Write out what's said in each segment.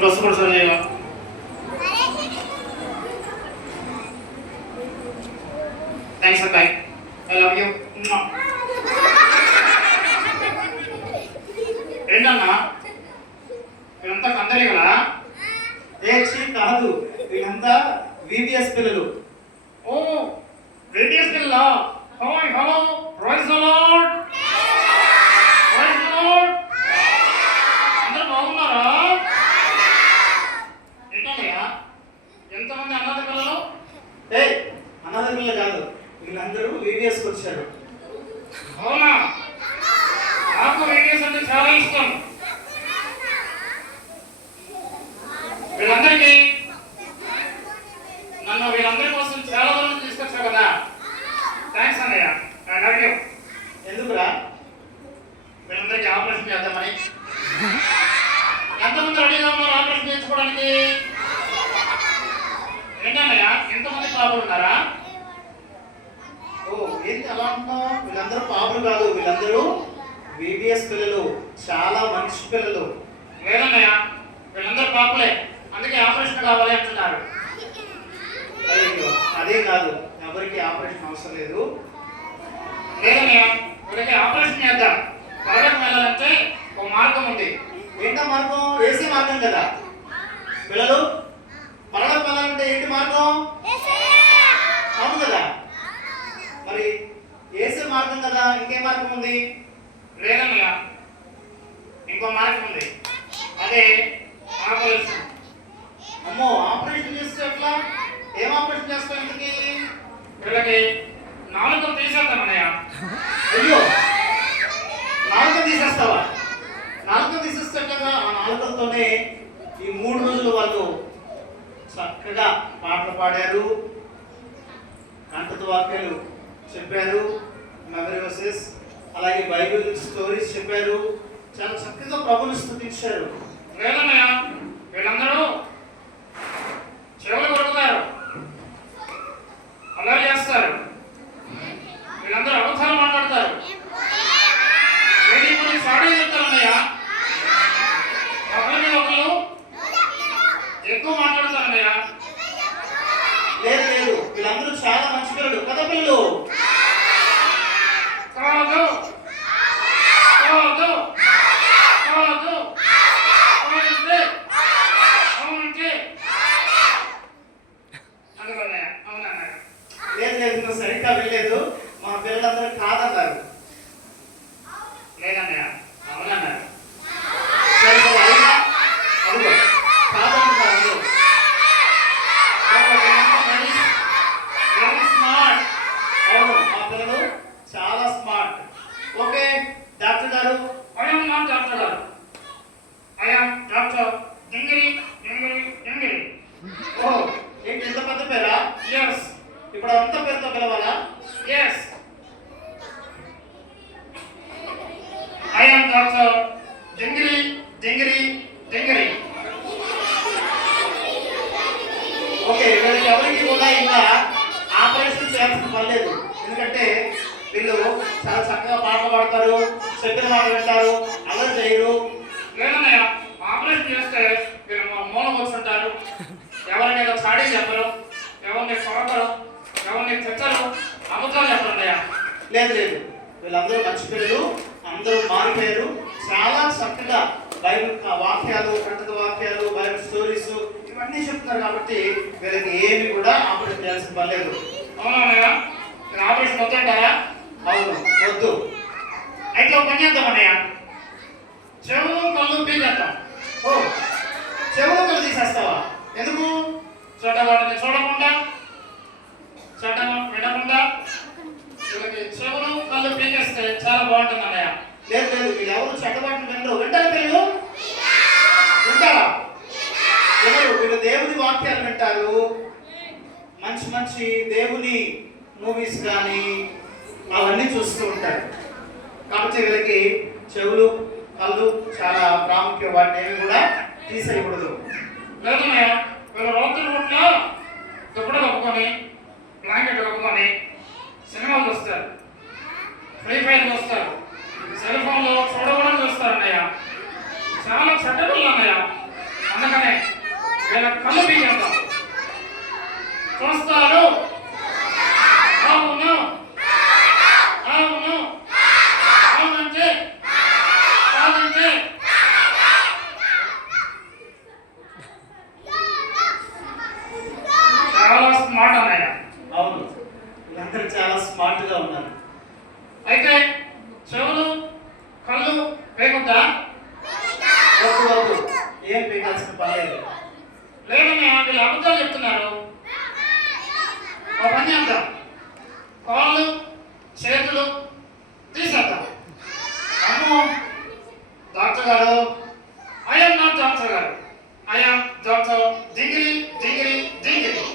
Dress కూడా సరిగా thanks అక్కాయ్ ఐ లవ్ యూ ఏంటన్నా వీళ్ళంతా కందలి కదా ఏక్షి కాదు వీళ్ళంతా విబిఎస్ పిల్లలు ఓ విబిఎస్ పిల్లలా hi hello praise the lord praise the lord అందరూ బాగున్నారా ఏంటన్నయ్య ఎంతమంది అనాథ పిల్లలు ఏ అనాథ పిల్లలు కాదు వీళ్ళందరూ విబిఎస్కి వచ్చారు అవునా నాకు విబిఎస్ అంటే చాలా ఇష్టం వీళ్ళందరికీ నన్ను వీళ్ళందరి కోసం చాలా దూరం తీసుకొచ్చావు కదా థ్యాంక్స్ అన్నయ్య ఐ లవ్ యూ ఎందుకురా వీళ్ళందరికీ ఆపరేషన్ చేద్దామని ఎంతమంది రెడీగా ఉన్నారు ఆపరేషన్ చేయించుకోవడానికి ఏంటన్నయ్య ఎంతమంది పాపలు ఉన్నారా ఓ ఏంటి అలా అంటున్నావు వీళ్ళందరూ పాపలు కాదు వీళ్ళందరూ విబిఎస్ పిల్లలు చాలా మంచి పిల్లలు లేదన్నయ్య వీళ్ళందరూ పాపలే అందుకే ఆపరేషన్ కావాలి అంటున్నారు అయ్యో అదే కాదు ఎవరికి ఆపరేషన్ అవసరం లేదు లేదన్నయ్య వీళ్ళకి ఆపరేషన్ చేద్దాం పరలోకం వెళ్ళాలంటే ఒక మార్గం ఉంది ఏంటో మార్గం ఏసీ మార్గం కదా పిల్లలు పరలోకం వెళ్ళాలంటే ఏంటి మార్గం అవును కదా మరి ఏసీ మార్గం కదా ఇంకే మార్గం ఉంది లేదన్నయ్య ఇంకో మార్గం ఉంది అదే ఆపరేషన్ అమ్మో ఆపరేషన్ చేస్తే ఎట్లా ఏం ఆపరేషన్ చేస్తావు ఇంతకీ వీళ్ళకి నాలుగు తీసేద్దామన్నయ్య అయ్యో నాలుగు తీసేస్తావా నాలుగు తీసేస్తే కదా ఆ నాలుగుతోనే ఈ 3 రోజులు వాళ్ళు చక్కగా పాటలు పాడారు కంఠత వాక్యాలు చెప్పారు మెమరీ వర్సెస్ అలాగే బైబిల్ స్టోరీస్ చెప్పారు చాలా చక్కగా ప్రభుని స్తుతించారు లేదన్నయ్య వీళ్ళందరూ చెవులు కొడుకుతారు అల్లరి చేస్తారు వీళ్ళందరూ అబద్ధాలు మాట్లాడతారు వీళ్ళకి సాడే చెప్తారన్నయ్య ఒకరి మీద ఒకరు ఎక్కువ మాట్లాడతారన్నయ్య లేదు లేదు వీళ్ళందరూ చాలా మంచి పిల్లలు కదా పిల్లలు కాదు కాదు కాదు లేదు లేదు నువ్వు సరిగ్గా వెళ్ళలేదు మా పిల్లలందరూ కాదన్నారు లేదన్నయ్య అవునన్నారు సరే సరే అయినా అడుగు కాదంటున్నారు స్మార్ట్ అవును మా పిల్లలు చాలా స్మార్ట్ ఓకే డాక్టర్ గారు ఐఎమ్ నాట్ డాక్టర్ గారు ఐఎమ్ డాక్టర్ డింగిరి డింగిరి డింగిరి ఓ ఏంటి ఎంత పెద్ద పేరా ఎస్ ఇప్పుడు అంత పేరుతో పిలవాలా ఎస్ ఐఎమ్ డాక్టర్ డింగిరి డింగిరి డింగిరి ఓకే వీళ్ళకి ఎవరికి కూడా ఇంకా ఆపరేషన్ చేయాల్సిన పర్లేదు ఎందుకంటే వీళ్ళు చాలా చక్కగా పాటలు పాడతారు చెప్పిన మాట వింటారు అల్లరి చేయరు లేదన్నయ్య ఆపరేషన్ చేస్తే వీళ్ళు మూల కూర్చుంటారు ఎవరిని ఏదో చాడీ చెప్పరు ఎవరిని కొరకరు ఎవరిని తెచ్చరు అబద్ధాలు చెప్పండియా లేదు లేదు వీళ్ళందరూ మంచి పిల్లలు అందరూ మారిపోయారు చాలా చక్కగా బైబిల్ వాక్యాలు కంటక వాక్యాలు బైబిల్ స్టోరీస్ ఇవన్నీ చెప్తున్నారు కాబట్టి వీళ్ళకి ఏమి కూడా ఆపరేషన్ చేయాల్సిన పర్లేదు అవునా ఆపరేషన్ వద్దంటారా అవును వద్దు అయితే ఒక పని చేద్దామన్నయ్య చెవులు కళ్ళు పీకేద్దాం ఓ చెవులు కళ్ళు తీసేస్తావా ఎందుకు వాటిని చూడకుండా వినకుండా వీళ్ళకి చెవులు కళ్ళు పీకేస్తే చాలా బాగుంటుంది అన్నయ్య లేదు లేదు వీళ్ళు ఎవరు చెడ్డవాటిని వినరు వింటారా పిల్లలు వింటారా ఎవరు వీళ్ళు దేవుని వాక్యాలు వింటారు మంచి మంచి దేవుని మూవీస్ కానీ అవన్నీ చూస్తూ ఉంటారు కాబట్టి వీళ్ళకి చెవులు కళ్ళు చాలా ప్రాముఖ్యం వాటిని ఏమి కూడా తీసేయకూడదు లేదన్నయ్య వీళ్ళు రాత్రి పూట దుప్పట కప్పుకొని బ్లాంకెట్ కప్పుకొని సినిమాలు చూస్తారు ఫ్రీ ఫైర్ చూస్తారు సెల్ ఫోన్లో చూడకూడదు చూస్తారు అన్నయ్య చాలా చెడ్డ పిల్లలు అన్నయ్య అందుకనే వీళ్ళ కళ్ళు పీకేద్దాం. చూస్తారు. అవును అవును అవునంటే కాదంటే చాలా స్మార్ట్ అన్నయ్య. అవును, వీళ్ళందరూ చాలా స్మార్ట్ గా ఉన్నారు. అయితే చెవులు కళ్ళు వేయకుండా వద్దు వద్దు, ఏం పీకాల్సిన పని లేదు. లేదన్నయ్య, వీళ్ళు అబద్ధాలు చెప్తున్నారు. ఒక పని చేద్దాం, కాళ్ళు చేతులు తీసేద్దాం. అమ్మో, డాక్టర్ గారు, ఐఎమ్ నాట్ డాక్టర్ గారు, I'm doctor degree degree degree.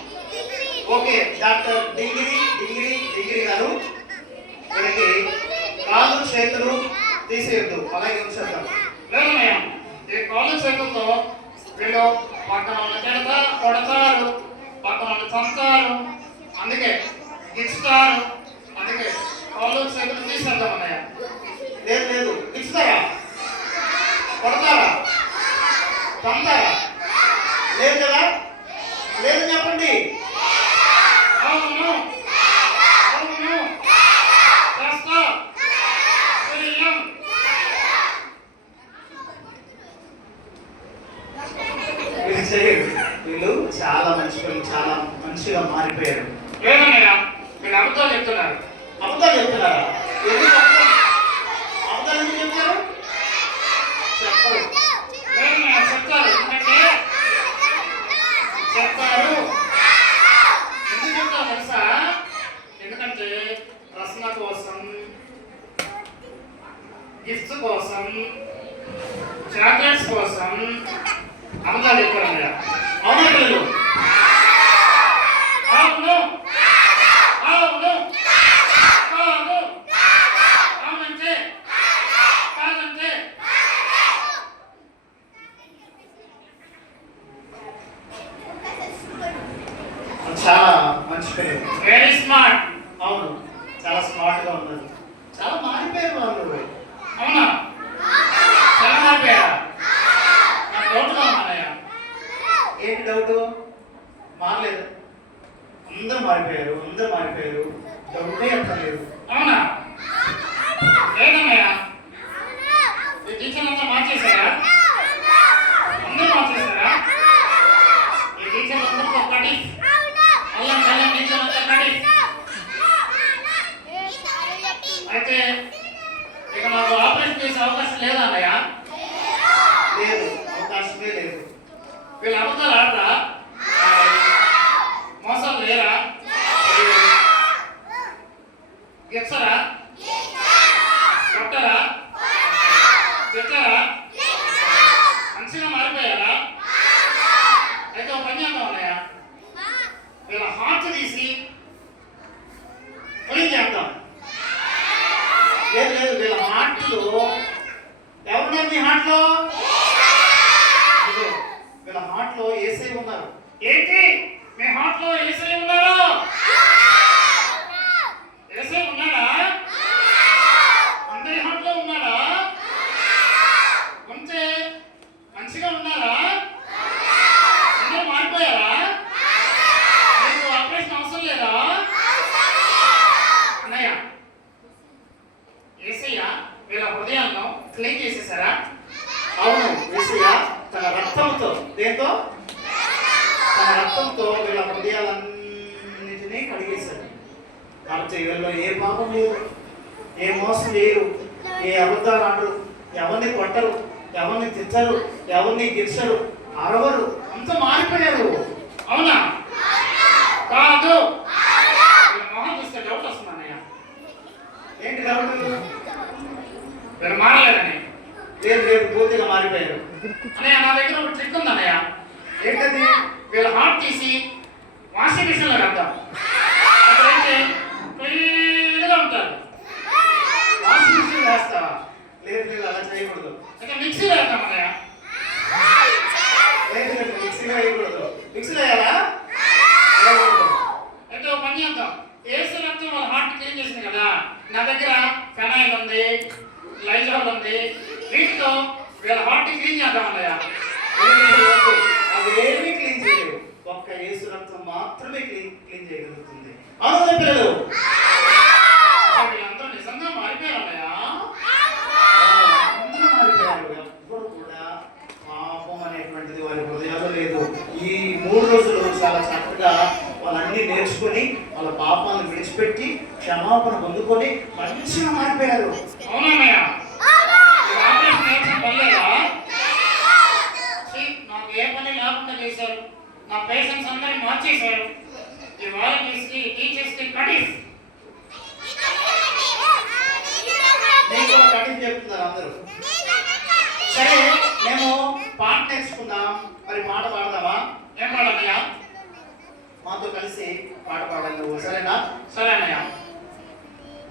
Okay doctor degree degree degree గారు, వీళ్ళకి కాళ్ళు చేతులు తీసేయద్దు, అలాగే ఉంచేద్దాం. లేదన్నయ్య, ఈ కాళ్ళు చేతులతో వీళ్ళు పక్కన ఉన్న కొడతారు, పక్కన ఉన్న తంతారు, అందుకే ఇస్తారు. అందుకే కాళ్ళు చేతులు తీసేద్దాం అన్నయ్య. లేదు లేదు, ఇస్తారా, కొడతారా, తంతారా? లేదు కదా, లేదు చెప్పండి. అవును అవును చేస్తా చెయ్యం. వీళ్ళు చేయరు, వీళ్ళు చాలా మంచి పిల్లలు, చాలా మంచిగా మారిపోయారు. లేదన్నయ్య, మీరు అబద్ధాలు చెప్తున్నారు. అబద్ధాలు చెప్తున్నారా? ఎందుకు అబద్ధాలు ఎందుకు చెప్తారు? చెప్పరు. లేదన్నయ్య, చెప్తారు. ఎందుకంటే చెప్తారు. ఎందుకు చెప్తారు తెలుసా? ఎందుకంటే ప్రశ్న కోసం, గిఫ్ట్స్ కోసం, చాక్లెట్స్ కోసం అబద్ధాలు చెప్పారు అన్నయ్య. అవునా పిల్లలు? అవును అవును కాదు అవునంటే కాదంటే చాలా మంచి పిల్లలు. Very smart. అవును, చాలా స్మార్ట్ గా ఉన్నారు. చాలా మారిపోయారు వాళ్ళు. అవునా? చాలా మారిపోయారా? నాకు డౌట్గా ఉన్నానయ్య. ఏంటి డౌట్? మారలేదు, అందరూ మారిపోయారు, అందరూ మారిపోయారు, డౌటే ఎక్కర్లేదు. అవునా? లేదన్నయ్య, ఈ టీచర్ అంతా మార్చేశారా? అందరూ మార్చేశారా? ఈ టీచర్ అందరితో కటి అల్లం కల్లం టీచర్ అంతా కటి. అయితే ఇక నాకు ఆపరేషన్ చేసే అవకాశం లేదా అన్నయ్య? లేదు, అవకాశమే లేదు. వీళ్ళు అబద్ధాలు ఆడరా? మోసాలు లేరా? గెచ్చరా? కొట్టరా? తిట్టరా? మంచిగా మారిపోయారా? అయితే ఒక పని చేద్దాం అన్నయ్య, వీళ్ళ హార్ట్ తీసి క్లీన్ చేద్దాం. లేదు లేదు, వీళ్ళ హార్ట్లో ఎవరున్నారు? మీ హార్ట్లో ఇదిగో, వీళ్ళ హార్ట్లో యేసయ్య ఉన్నారు. ఏంటి మీ హార్ట్లో యేసయ్య ఉన్నారా? యేసయ్య ఉన్నాడా? అందరి హార్ట్లో ఉన్నాడా? ఉంటే మంచిగా ఉన్నారా? అందరూ మారిపోయారా? మీకు ఆపరేషన్ అవసరం లేదా? అన్నయ్య, యేసయ్య వీళ్ళ హృదయాలను క్లీన్ చేసేసారా? అవును, యేసయ్య తన రక్తంతో, దేంతో? తన రక్తంతో వీళ్ళ హృదయాలన్నిటినీ కడిగేశాడు. కాబట్టి వీళ్ళలో ఏ పాపం లేదు, ఏ మోసం చేయరు, ఏ అబద్ధాలు ఆడరు, ఎవరిని కొట్టరు, ఎవరిని తిట్టరు, ఎవరిని గిర్చరు, అరవరు, అంత మారిపోయారు. అవునా? కాదు. వీళ్ళ మొహం చూస్తే డౌట్ వస్తుంది అన్నయ్య. ఏంటి డౌట్? వీళ్ళు మారలేదని. లేదు లేదు, పూర్తిగా మారిపోయారు. అన్నయ్య, నా దగ్గర ఒక ట్రిక్ ఉంది అన్నయ్య. ఏంటది? వీళ్ళ హార్ట్ తీసి వాషింగ్ మిషన్ లో వేద్దాం. అప్పుడైతే క్లీన్గా ఉంటారు. వాషింగ్ మిషన్ వేస్తావా? లేదు లేదు, అలా చేయకూడదు. అయితే మిక్సీలో వేద్దాం అన్నయ్య. లేదు లేదు, మిక్సీలో వేయకూడదు. మిక్సీలో వేయాలా? వేయకూడదు. అయితే ఒక పని చేద్దాం, ఏసీ రక్తం వాళ్ళ హార్ట్ క్లీన్ చేసింది కదా, నా దగ్గర ఫెనాయిల్ ఉంది, లైజాల్ ఉంది, వీటితో వీళ్ళ హార్ట్ క్లీన్ చేద్దాం అన్నయ్య. లేదు, లేదు, వద్దు. అవును పిల్లలు. వీళ్ళందరూ నిజంగా మారిపోయారన్నయ్య. అందరూ మారిపోయారు. ఎవ్వరు కూడా పాపం అనేటువంటిది వారి హృదయాలు లేదు. ఈ 3 రోజులు చాలా చక్కగా వాళ్ళన్నీ నేర్చుకొని వాళ్ళ పాపాలను విడిచిపెట్టి క్షమాపణ పొందుకొని మంచిగా మారిపోయారు. అవునన్నయ్య. ఆపరేషన్ చేసిన పనిలేదా? నాకు ఏ పని లేకుండా చేశారు. నా పేషెంట్స్ అందరినీ మార్చేశారు. ఈ వాలంటీర్స్కి టీచర్స్కి కటింగ్. నేను కూడా కటింగ్ చెప్తున్నారు అందరూ. సరే మేము పాట నేర్చుకుందాం. మరి పాట పాడదామా? ఏం పాడన్నయ్య? మాతో కలిసి పాట పాడాలి నువ్వు, సరేనా? సరే అన్నయ్య.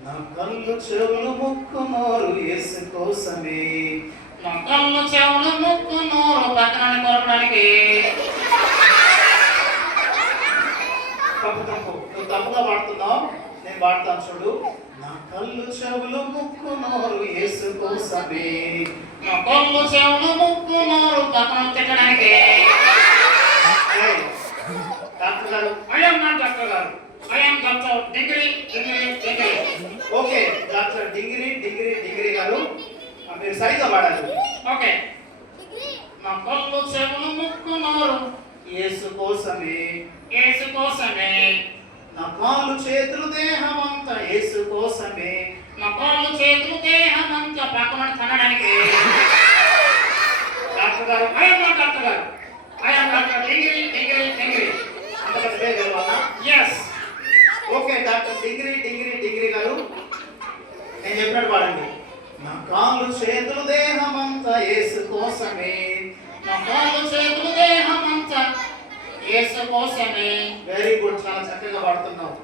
నా కళ్ళు చెవులు ముక్కు నోరు యేసు కోసమే. నా కళ్ళు చెవులు ముక్కు నోరు పక్కన కొరకడానికి. తప్పు నువ్వు తప్పుగా పాడుతున్నావు. నేను పాడతాను చూడు. నా కళ్ళు చెవులు ముక్కు నోరు యేసు కోసమే. నా కళ్ళు చెవులు ముక్కు నోరు పక్కన తిట్టడానికి. ఏయ్, డాక్టర్ గారు. ఐఎమ్ నాట్ డాక్టర్ గారు. I'm doctor degree degree degree. Okay doctor degree degree degree గారు, మీరు సరిగ్గా పాడాలి. ఓకే. నా కళ్ళు చెవులు ముక్కు నోరు యేసు కోసమే. యేసు కోసమే. నా కాళ్ళు చేతులు దేహం అంతా యేసు కోసమే. నా కాళ్ళు చేతులు దేహం అంతా పక్కన తినడానికి. డాక్టర్ గారు. ఐఎమ్ నాట్ డాక్టర్ గారు. I'm doctor degree degree degree. అంతకంటే పేరు తెలవాలా? Yes. Okay doctor degree degree degree గారు, నేను చెప్పినట్టు పాడండి. నా కాళ్ళు చేతులు దేహం అంతా యేసు కోసమే. నా కాళ్ళు చేతులు దేహం అంతా యేసు కోసమే. వెరీ గుడ్, చాలా చక్కగా పాడుతున్నావు.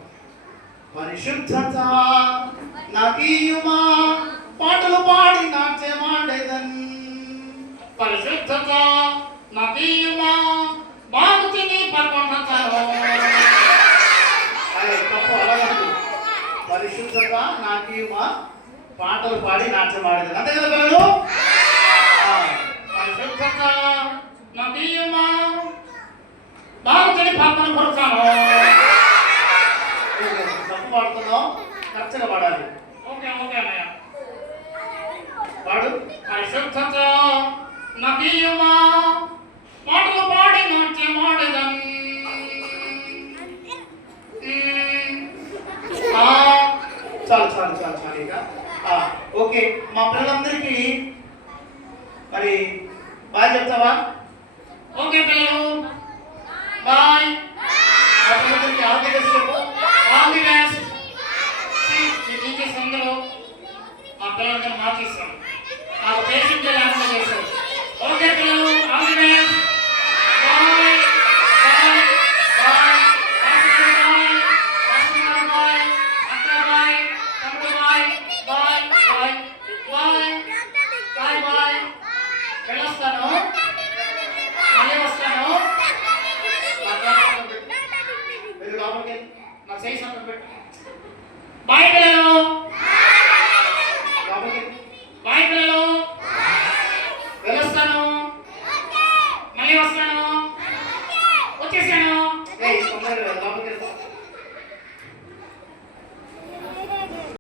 పరిశుద్ధత నాకీయుమా, పాటలు పాడి నాట్యమాడేదన్. పరిశుద్ధత నదీయుమా బాగు తిని పర్వతను. తప్పు అలాగదు. పరిశుద్ధత నాకీయుమా, పాటలు పాడి నాట్యమాడేదన్. అంతే కదా పిల్లలు? పరిశుద్ధత నదీయుమా బాగు తిని పక్కన కొడతాను. తప్పు పాడుతున్నావు, కరెక్ట్గా పాడాలి. ఓకే ఓకే అన్నయ్య. పాడు. పరిశుద్ధత నదీయుమా పాటలు పాడి నాట్యమాడేదన్. చాలు చాలు చాలు చాలు ఇక. ఓకే మా పిల్లలందరికీ మరి బాయ్ చెప్తావా? ఓకే పిల్లలు బాయ్. మా పిల్లలందరికీ ఆల్ ది బెస్ట్ చెప్పు. All the best. ఈ టీచర్స్ అందరూ మా పిల్లలందరూ మార్చేస్తాం. నాకు పేషెంట్